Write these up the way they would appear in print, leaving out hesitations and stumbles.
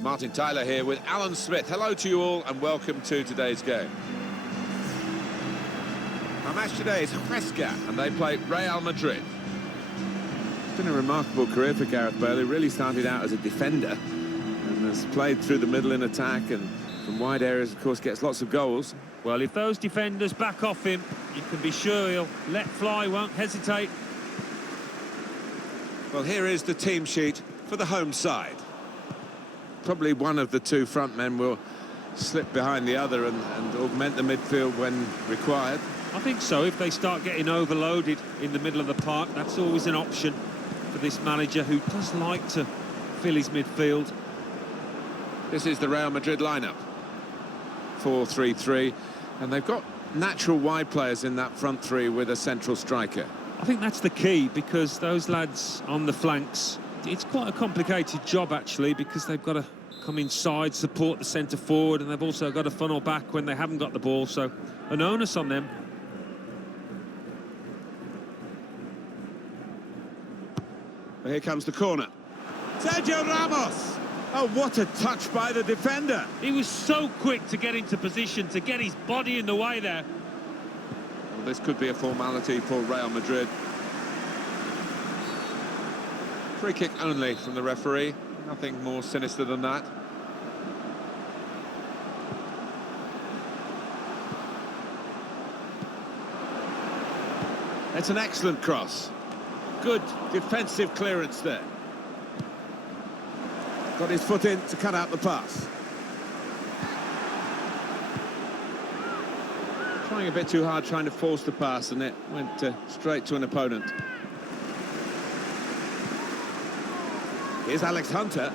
Martin Tyler here with Alan Smith. Hello to you all and welcome to today's game. Our match today is Huesca and they play Real Madrid. It's been a remarkable career for Gareth Bale. He really started out as a defender and has played through the middle in attack and from wide areas, of course, gets lots of goals. Well, if those defenders back off him, you can be sure he'll let fly, won't hesitate. Well, here is the team sheet for the home side. Probably one of the two front men will slip behind the other and augment the midfield when required. I think so. If they start getting overloaded in the middle of the park, that's always an option for this manager who does like to fill his midfield. This is the Real Madrid lineup. 4-3-3, and they've got natural wide players in that front three with a central striker. I think that's the key, because those lads on the flanks, it's quite a complicated job actually, because they've got to come inside, support the centre forward, and they've also got to funnel back when they haven't got the ball, so an onus on them. Well, here comes the corner. Sergio Ramos! Oh, what a touch by the defender! He was so quick to get into position, to get his body in the way there. Well, this could be a formality for Real Madrid. Free kick only from the referee. Nothing more sinister than that. It's an excellent cross. Good defensive clearance there. Got his foot in to cut out the pass. Trying a bit too hard, trying to force the pass, and it went straight to an opponent. Here's Alex Hunter.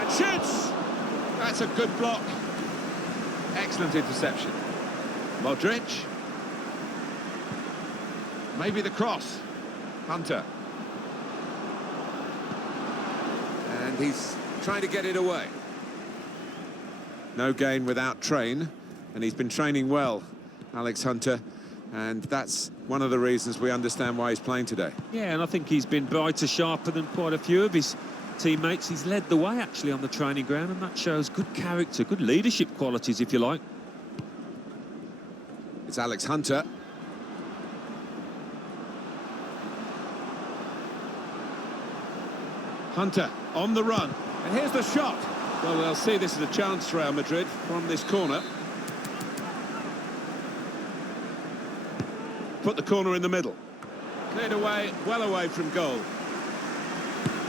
And shoots! That's a good block. Excellent interception. Modric. Maybe the cross. Hunter. And he's trying to get it away. No gain without train, and he's been training well, Alex Hunter, and that's one of the reasons we understand why he's playing today. Yeah, and I think he's been brighter, sharper than quite a few of his teammates. He's led the way actually on the training ground, and that shows good character, good leadership qualities, if you like. It's Alex Hunter. Hunter on the run, and here's the shot. Well, they'll see this as a chance for Real Madrid from this corner. Put the corner in the middle. Cleared away, well away from goal.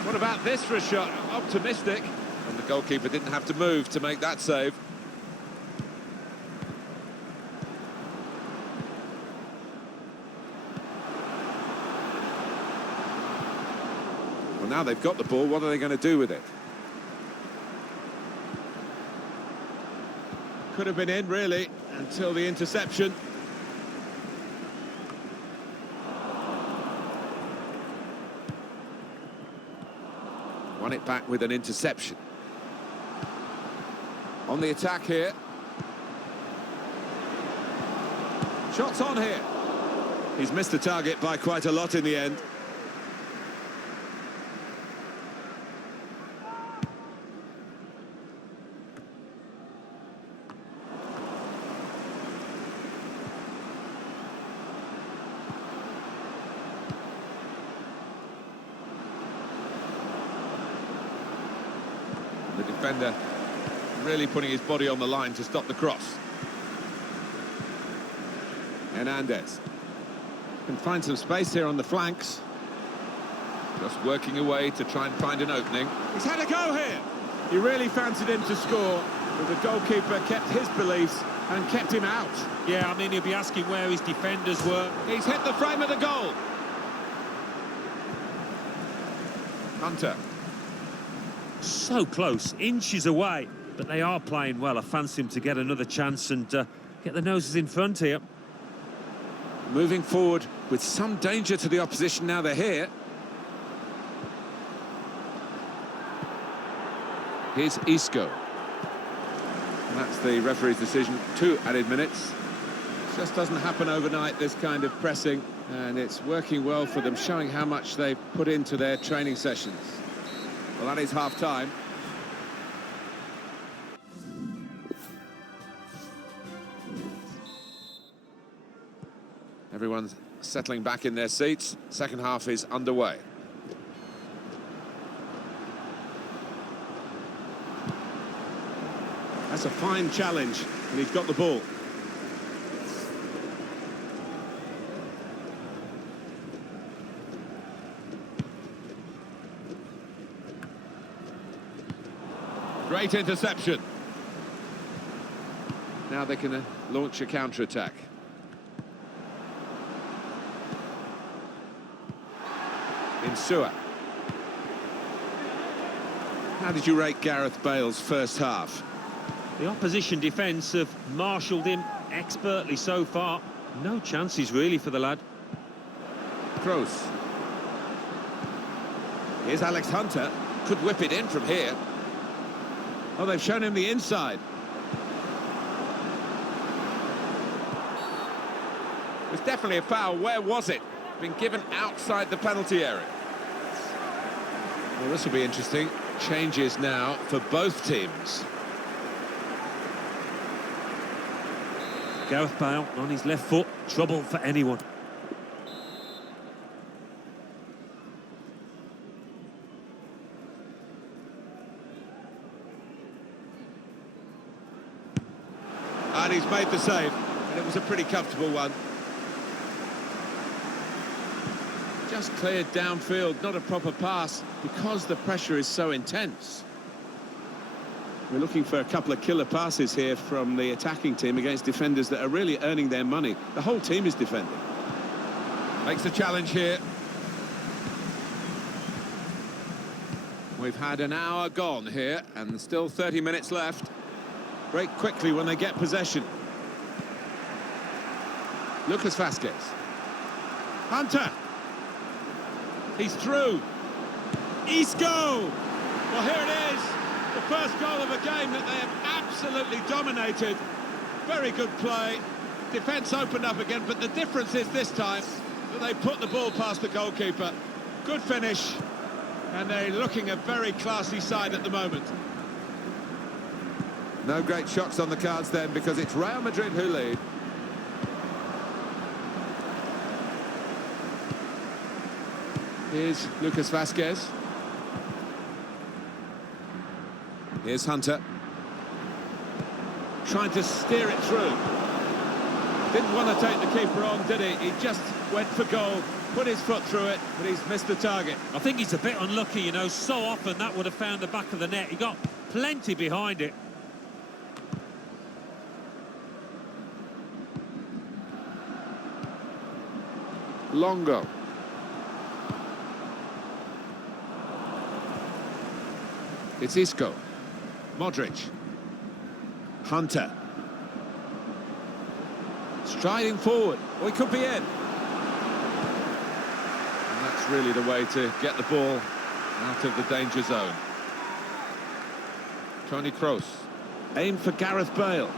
What about this for a shot? Optimistic. And the goalkeeper didn't have to move to make that save. Well, now they've got the ball, what are they going to do with it? Could have been in, really, until the interception. Won it back with an interception. On the attack here. Shots on here. He's missed the target by quite a lot in the end. The defender really putting his body on the line to stop the cross. Hernandez can find some space here on the flanks. Just working away to try and find an opening. He's had a go here. He really fancied him to score, but the goalkeeper kept his beliefs and kept him out. Yeah, I mean, he'll be asking where his defenders were. He's hit the frame of the goal. Hunter. So close, inches away, but they are playing well. I fancy him to get another chance and get the noses in front here. Moving forward with some danger to the opposition now they're here. Here's Isco. And that's the referee's decision. 2 added minutes. It just doesn't happen overnight, this kind of pressing, and it's working well for them, showing how much they've put into their training sessions. Well, that is half-time. Everyone's settling back in their seats. Second half is underway. That's a fine challenge, and he's got the ball. Great interception. Now they can launch a counter-attack. Insua. How did you rate Gareth Bale's first half? The opposition defence have marshalled him expertly so far. No chances really for the lad. Kroos. Here's Alex Hunter. Could whip it in from here. Oh, they've shown him the inside. It was definitely a foul. Where was it? Been given outside the penalty area. Well, this will be interesting. Changes now for both teams. Gareth Bale on his left foot. Trouble for anyone. And he's made the save, and it was a pretty comfortable one. Just cleared downfield, not a proper pass, because the pressure is so intense. We're looking for a couple of killer passes here from the attacking team against defenders that are really earning their money. The whole team is defending. Makes the challenge here. We've had an hour gone here, and still 30 minutes left. Break quickly when they get possession. Lucas Vazquez. Hunter. He's through. Isco. Well, here it is. The first goal of a game that they have absolutely dominated. Very good play. Defence opened up again, but the difference is this time that they put the ball past the goalkeeper. Good finish. And they're looking a very classy side at the moment. No great shocks on the cards then, because it's Real Madrid who lead. Here's Lucas Vazquez. Here's Hunter. Trying to steer it through. Didn't want to take the keeper on, did he? He just went for goal, put his foot through it, but he's missed the target. I think he's a bit unlucky, you know. So often that would have found the back of the net. He got plenty behind it. Longo. It's Isco. Modric. Hunter. Striding forward. Oh, he could be in. And that's really the way to get the ball out of the danger zone. Toni Kroos. Aim for Gareth Bale.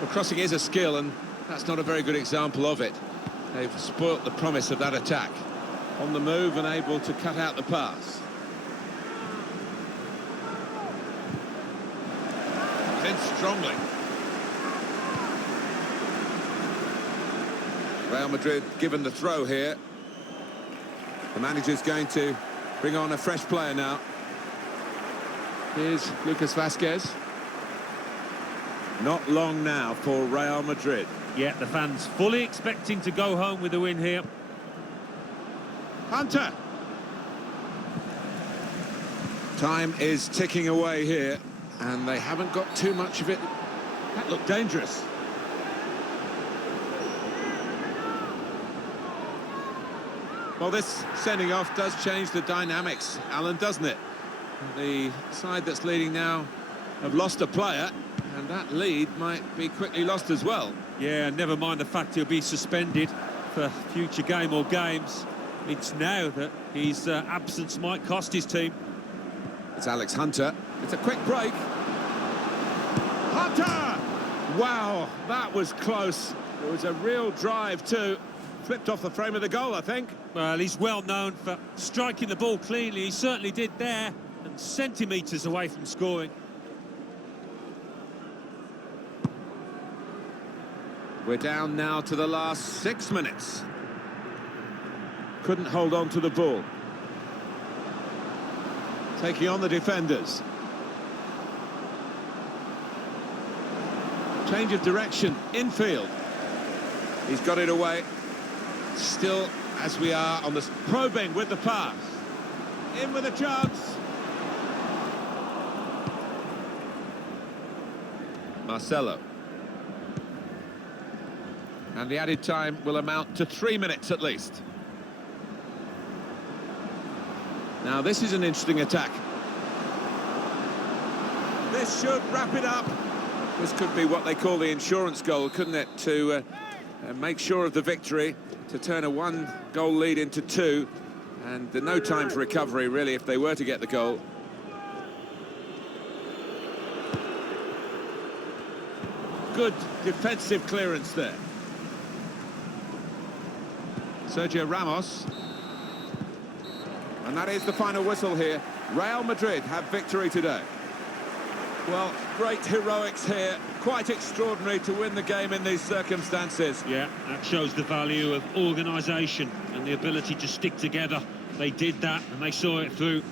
Well, crossing is a skill, and That's not a very good example of it. They've spoilt the promise of that attack. On the move and able to cut out the pass. In strongly. Real Madrid given the throw here. The manager's going to bring on a fresh player now. Here's Lucas Vazquez. Not long now for Real Madrid. Yeah, the fans fully expecting to go home with a win here. Hunter. Time is ticking away here, and they haven't got too much of it. That looked dangerous. Well, this sending off does change the dynamics, Alan, doesn't it? The side that's leading now have lost a player, and that lead might be quickly lost as well. Yeah, never mind the fact he'll be suspended for future game or games. It's now that his absence might cost his team. It's Alex Hunter. It's a quick break. Hunter! Wow, that was close. It was a real drive too. Flipped off the frame of the goal, I think. Well, he's well known for striking the ball cleanly. He certainly did there, and centimetres away from scoring. We're down now to the last 6 minutes. Couldn't hold on to the ball. Taking on the defenders. Change of direction, infield. He's got it away. Still, as we are on this, probing with the pass. In with a chance. Marcelo. And the added time will amount to 3 minutes at least. Now this is an interesting attack. This should wrap it up. This could be what they call the insurance goal, couldn't it? To make sure of the victory, to turn a 1-goal lead into 2, and no time for recovery really if they were to get the goal. Good defensive clearance there. Sergio Ramos. And that is the final whistle here. Real Madrid have victory today. Well, great heroics here. Quite extraordinary to win the game in these circumstances. Yeah, that shows the value of organisation and the ability to stick together. They did that and they saw it through.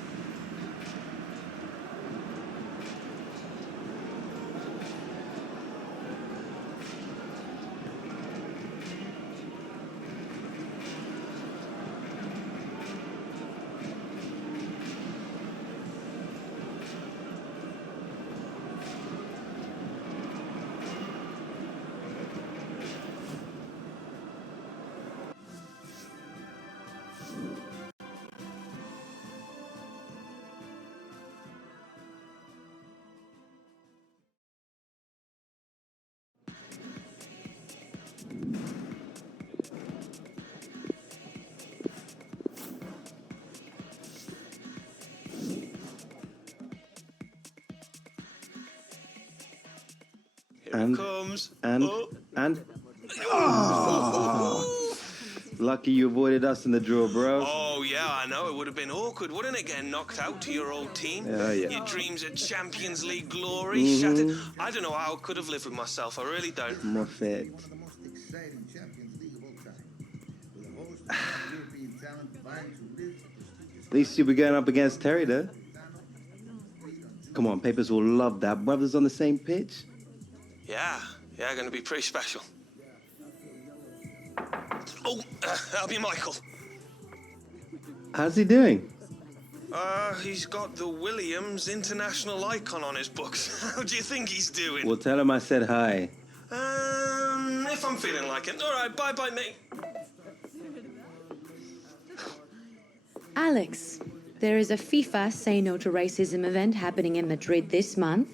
Lucky you avoided us in the draw, bro. Oh, yeah, I know. It would have been awkward, wouldn't it, getting knocked out to your old team? Yeah. Your dreams of Champions League glory shattered. I don't know how I could have lived with myself. I really don't. Perfect. At least you'll be going up against Terry, though. Come on, Papers will love that. Brothers on the same pitch. Yeah, going to be pretty special. Oh, that'll be Michael. How's he doing? He's got the Williams international icon on his books. How do you think he's doing? Well, tell him I said hi. If I'm feeling like it. All right, bye-bye, mate. Alex, there is a FIFA Say No to Racism event happening in Madrid this month,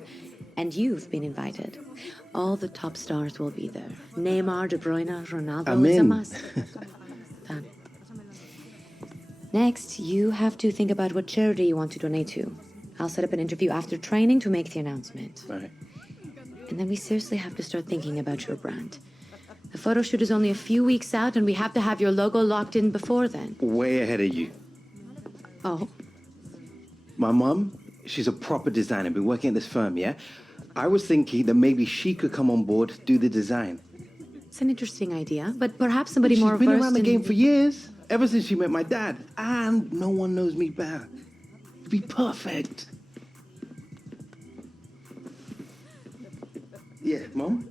and you've been invited. All the top stars will be there. Neymar, De Bruyne, Ronaldo, it's a must. Done. Next, you have to think about what charity you want to donate to. I'll set up an interview after training to make the announcement. Right. And then we seriously have to start thinking about your brand. The photo shoot is only a few weeks out, and we have to have your logo locked in before then. Way ahead of you. Oh. My mom, she's a proper designer, been working at this firm, yeah? I was thinking that maybe she could come on board, do the design. It's an interesting idea, but perhaps somebody more She's been versed around the in... game for years, ever since she met my dad. And no one knows me better. It'd be perfect. Yeah, Mom?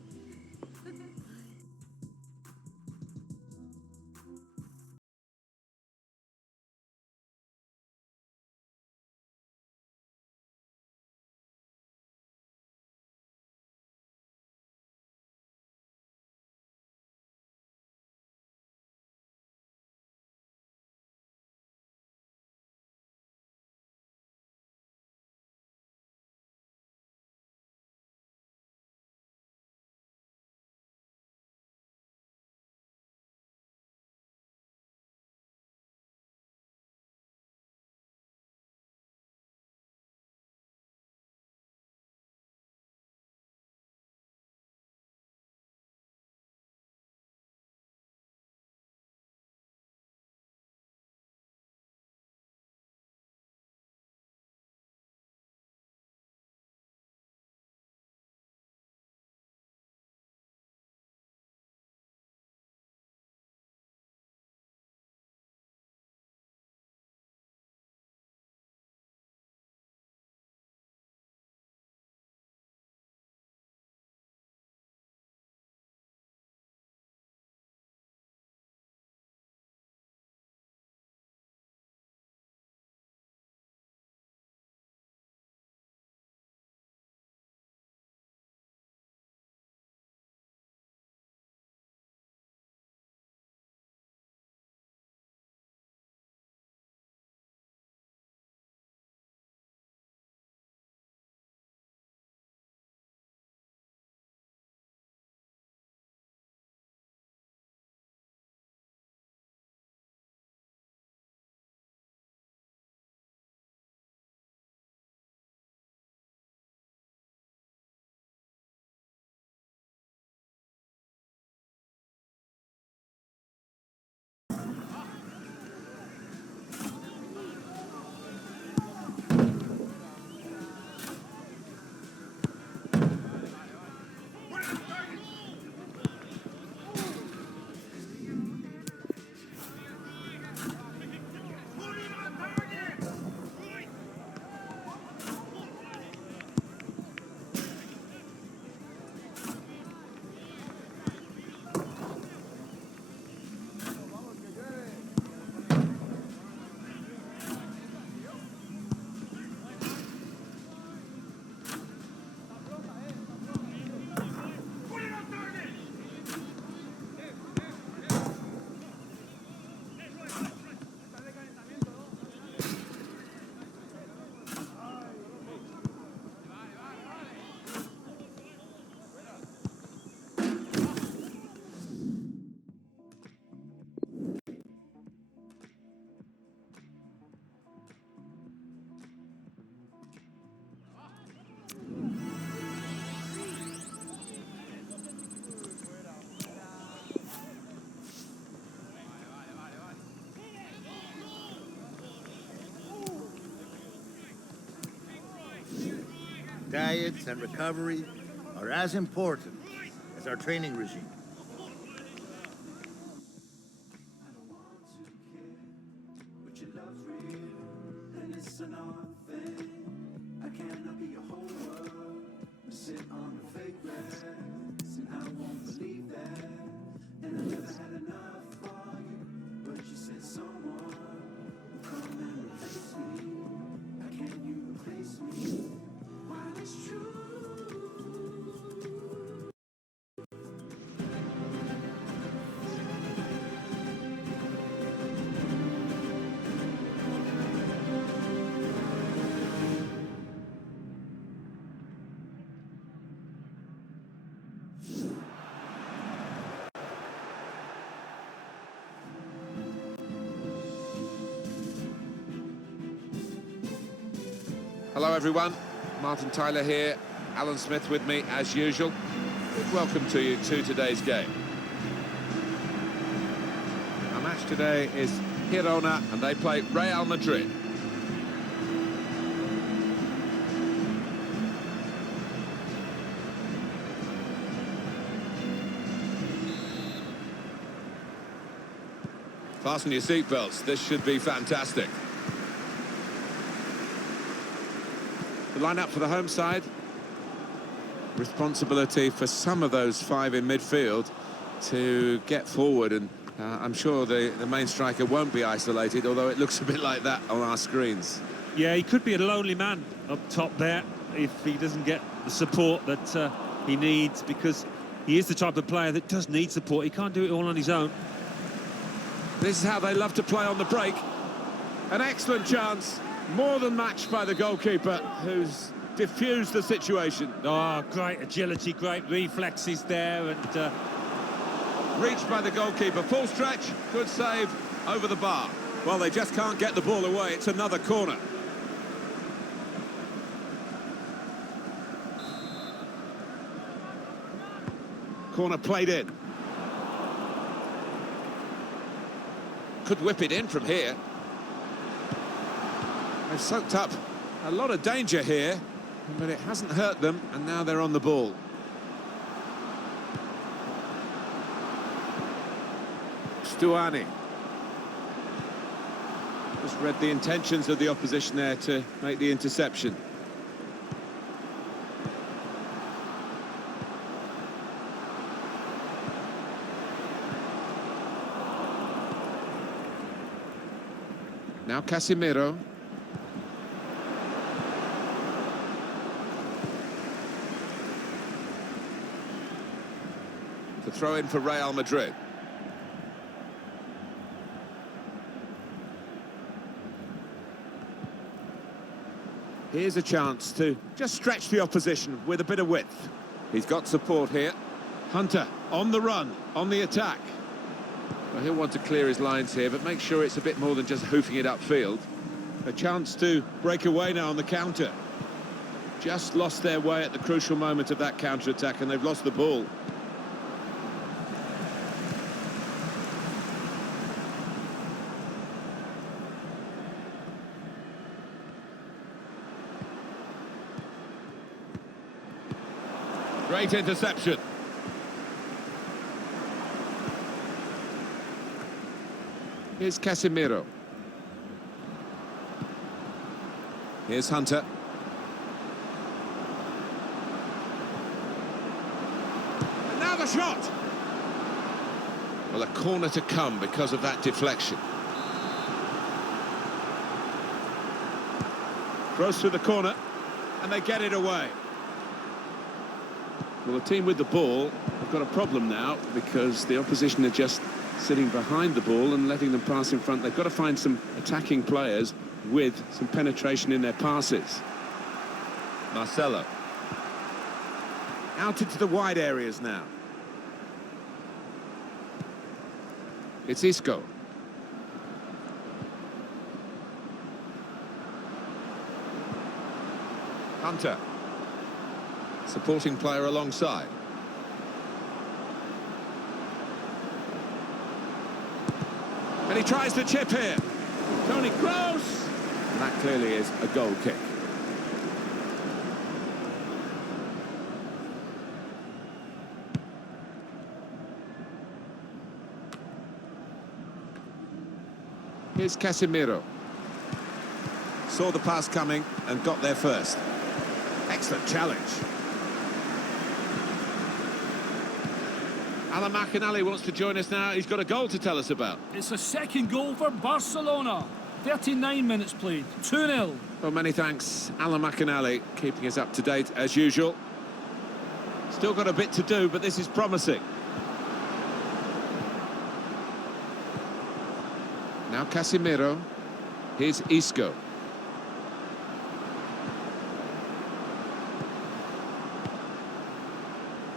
Diets and recovery are as important as our training regime. Hello everyone, Martin Tyler here, Alan Smith with me as usual. Welcome to you to today's game. match today is Girona, and they play Real Madrid. Fasten your seatbelts, this should be fantastic. The line-up for the home side. Responsibility for some of those five in midfield to get forward, and I'm sure the main striker won't be isolated, although it looks a bit like that on our screens. Yeah, he could be a lonely man up top there if he doesn't get the support that he needs, because he is the type of player that does need support. He can't do it all on his own. This is how they love to play on the break. An excellent chance, more than matched by the goalkeeper, who's diffused the situation. Oh, great agility, great reflexes there, and reached by the goalkeeper, full stretch, good save, over the bar. Well, they just can't get the ball away. It's another corner. Corner played in. Could whip it in from here. They've soaked up a lot of danger here, but it hasn't hurt them, and now they're on the ball. Stuani. Just read the intentions of the opposition there to make the interception. Now Casemiro. The throw in for Real Madrid. Here's a chance to just stretch the opposition with a bit of width. He's got support here. Hunter on the run, on the attack. Well, he'll want to clear his lines here, but make sure it's a bit more than just hoofing it upfield. A chance to break away now on the counter. Just lost their way at the crucial moment of that counter-attack, and they've lost the ball. Great interception. Here's Casemiro. Here's Hunter. And now the shot! Well, a corner to come because of that deflection. Throws through the corner, and they get it away. Well, the team with the ball have got a problem now because the opposition are just sitting behind the ball and letting them pass in front. They've got to find some attacking players with some penetration in their passes. Marcelo. Out into the wide areas now. It's Isco. Hunter. Supporting player alongside. And he tries to chip here. Tony Kroos. And that clearly is a goal kick. Here's Casemiro. Saw the pass coming and got there first. Excellent challenge. Alan McInally wants to join us now. He's got a goal to tell us about. It's a second goal for Barcelona. 39 minutes played, 2-0. Well, many thanks, Alan McInally, keeping us up to date as usual. Still got a bit to do, but this is promising. Now Casemiro. Here's Isco.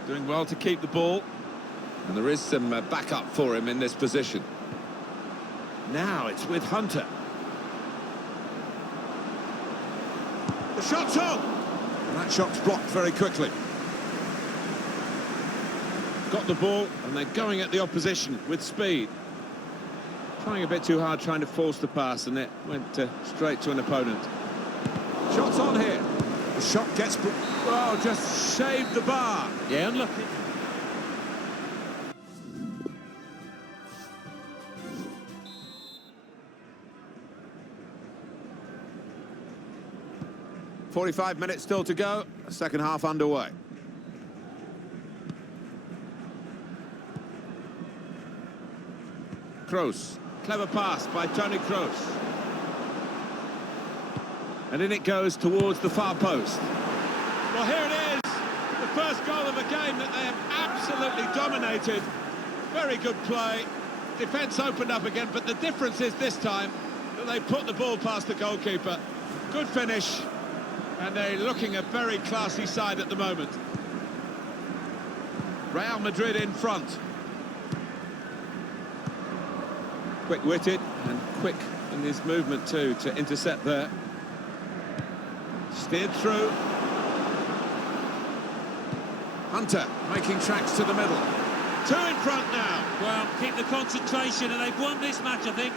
Doing well to keep the ball. And there is some backup for him in this position. Now it's with Hunter. The shot's on! And that shot's blocked very quickly. Got the ball, and they're going at the opposition with speed. Trying a bit too hard, trying to force the pass, and it went straight to an opponent. Shots on here. The shot gets... Oh, just shaved the bar. Yeah, unlucky. .45 minutes still to go. Second half underway. Kroos. Clever pass by Tony Kroos. And in it goes towards the far post. Well, here it is. The first goal of a game that they have absolutely dominated. Very good play. Defence opened up again, but the difference is this time that they put the ball past the goalkeeper. Good finish. And they're looking a very classy side at the moment. Real Madrid in front. Quick-witted and quick in his movement too to intercept there. Steered through. Hunter making tracks to the middle. Two in front now. Well, keep the concentration and they've won this match, I think.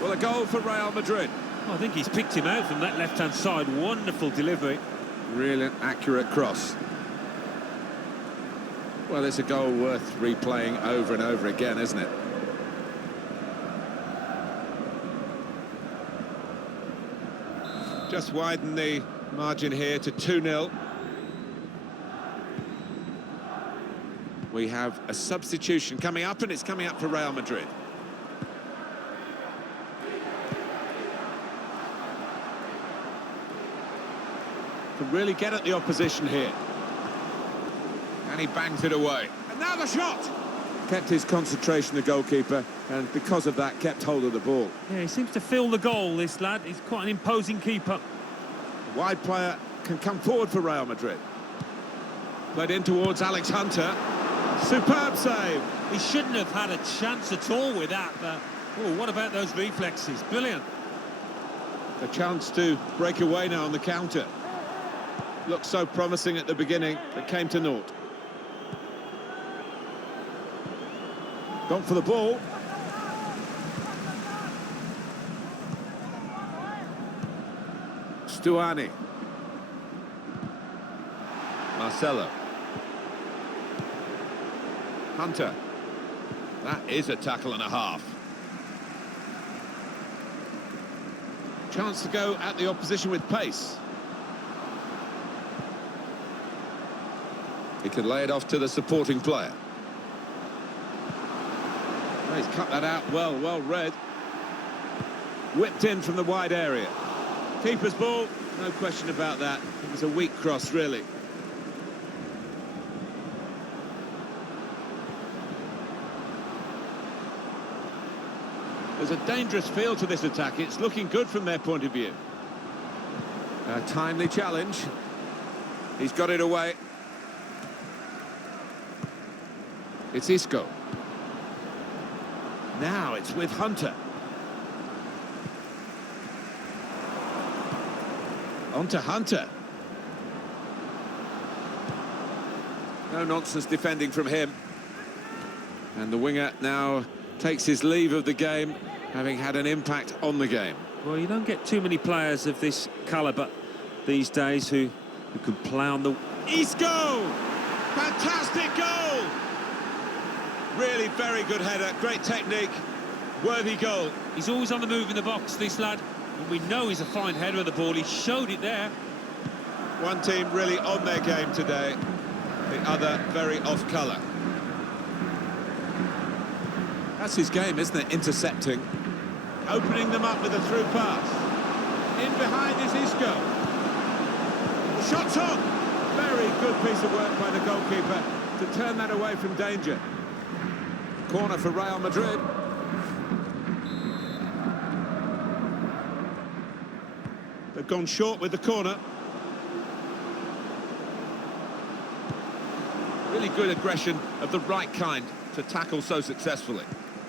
Well, a goal for Real Madrid. Well, I think he's picked him out from that left-hand side. Wonderful delivery. Really accurate cross. Well, it's a goal worth replaying over and over again, isn't it? Just widen the margin here to 2-0. We have a substitution coming up, and it's coming up for Real Madrid. Can really get at the opposition here. And he bangs it away. And now the shot! Kept his concentration, the goalkeeper, and because of that, kept hold of the ball. Yeah, he seems to feel the goal, this lad. He's quite an imposing keeper. The wide player can come forward for Real Madrid. Played in towards Alex Hunter. Superb save. He shouldn't have had a chance at all with that, but oh, what about those reflexes? Brilliant. A chance to break away now on the counter. Looked so promising at the beginning, but came to naught. Gone for the ball. Stuani. Marcelo. Hunter. That is a tackle and a half. Chance to go at the opposition with pace. He can lay it off to the supporting player. Oh, he's cut that out well read. Whipped in from the wide area. Keeper's ball, no question about that. It was a weak cross, really. There's a dangerous feel to this attack. It's looking good from their point of view. A timely challenge. He's got it away. It's Isco. Now it's with Hunter. On to Hunter. No nonsense defending from him. And the winger now takes his leave of the game, having had an impact on the game. Well, you don't get too many players of this calibre these days who can play on the... Isco! Fantastic goal! Really very good header, great technique, worthy goal. He's always on the move in the box, this lad. And we know he's a fine header of the ball. He showed it there. One team really on their game today, the other very off colour. That's his game, isn't it? Intercepting. Opening them up with a through pass. In behind is Isco. The shot's on. Very good piece of work by the goalkeeper to turn that away from danger. Corner for Real Madrid. They've gone short with the corner. Really good aggression of the right kind to tackle so successfully.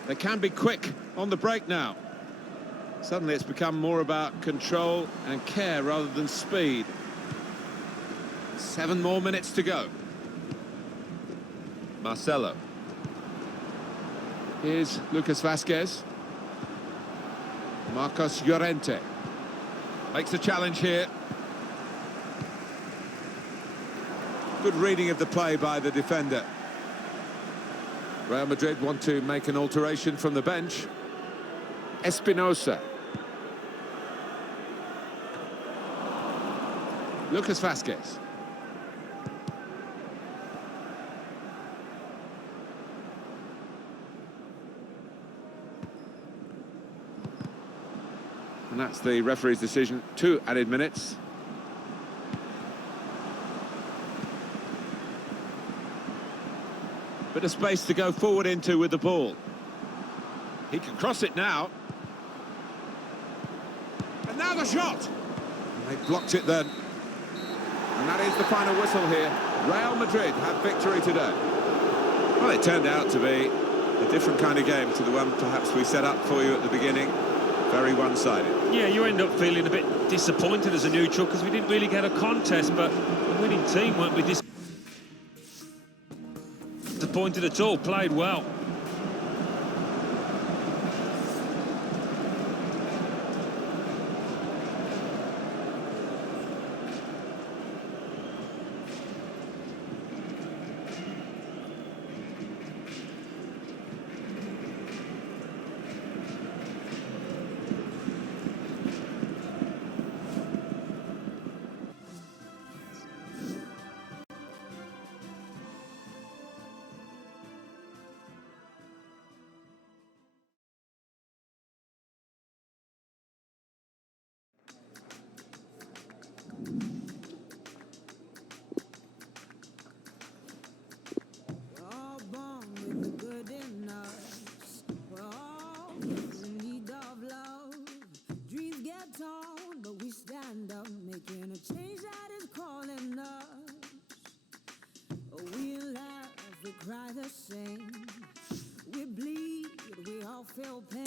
They can be quick on the break now. Suddenly it's become more about control and care rather than speed. 7 more minutes to go. Marcelo. Here's Lucas Vazquez. Marcos Llorente makes a challenge here. Good reading of the play by the defender. Real Madrid want to make an alteration from the bench. Espinosa. Lucas Vazquez. And that's the referee's decision. 2 added minutes. Bit of space to go forward into with the ball. He can cross it now. And now the shot! And they blocked it then. And that is the final whistle here. Real Madrid have victory today. Well, it turned out to be a different kind of game to the one perhaps we set up for you at the beginning. Very one-sided. Yeah, you end up feeling a bit disappointed as a neutral because we didn't really get a contest, but a winning team weren't we disappointed at all, played well. Cry the same. We bleed, we all feel pain.